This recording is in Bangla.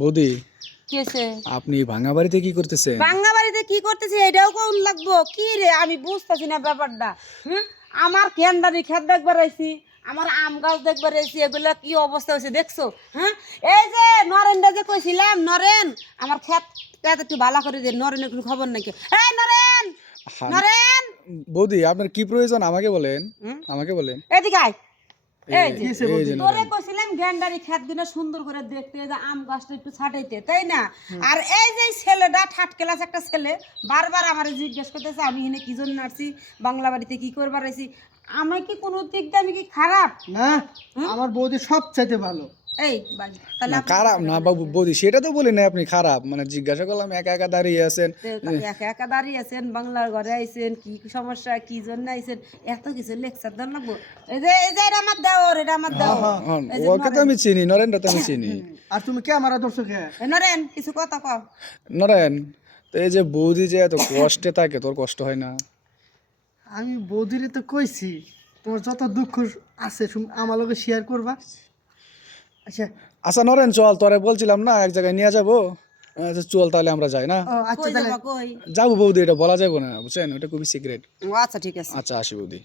বৌদি, কেসে আপনি ভাঙা বাড়িতে কি করতেছেন? বাংলা বাড়িতে কি করতেছি এটাও কোন লাগবো কি রে আমি বুঝতেছি না ব্যাপারটা। হুম, আমার কেন্দারি খেত দেখবার আইছি, আমার আম গাছ দেখবার আইছি, এগুলা কি অবস্থা হয়েছে দেখছো? হ্যাঁ, এই যে নরেনটা যে কইছিলাম, নরেন আমার খেত খেত একটু ভালো করে দে, নরেনের কোনো খবর নাকি? এই নরেন, নরেন, বৌদি, আপনার কি প্রয়োজন আমাকে বলেন। হুম, আমাকে বলেন। এদিকে আয়। এই যে এই যে তোরে নরেন। কইছিলাম গেন্ডারি খেত গুলো সুন্দর করে দেখতে, যে আম গাছটা একটু ছাটাইতে, তাই না? আর এই যে ছেলেটা থার্ড ক্লাস একটা ছেলে বারবার আমারে জিজ্ঞেস করতেছে আমি এখানে কি জন্য আসছি, বাংলা বাড়িতে কি করবার আইছি। আমি কি কোনো দিক দিয়ে আমি কি খারাপ? না, আমার বৌদি সব চাইতে ভালো। এই বাজি তাহলে না আপনি খারাপ না বাবু, বৌদি সেটা তো বলি না আপনি খারাপ, মানে জিজ্ঞাসা করলাম একা একা দাঁড়িয়ে আছেন। তো একা একা দাঁড়িয়ে আছেন, বাংলার ঘরে আইছেন, কি সমস্যা কি জন্য আইছেন, এত কিছু লেকচার দেন লাগবো? এই যে এটা আমার দেওর, এটা আমার দেওর। হ্যাঁ, এই যে ওকে তো আমি চিনি, নরেনটা তো আমি চিনি। আর তুমি কে আমার আদর্শ কে? নরেন কিছু কথা কও। নরেন, তো এই যে বৌদি যে এত কষ্টে থাকে, তোর কষ্ট হয় না? আমি বৌদিরে তো কইছি তোমার যত দুঃখ আছে আমার লগে শেয়ার করবা। আচ্ছা। আচ্ছা নরেন, চল, তোরে বলছিলাম না এক জায়গায় নিয়ে যাবো। আচ্ছা, চল তাহলে আমরা যাই না? ও আচ্ছা কই তাহলে যাবা কই? যাবো বৌদি, এটা বলা যাবে না বুঝছেন, ওটা খুবই সিক্রেট। ও আচ্ছা ঠিক আছে। আচ্ছা, আসি বৌদি।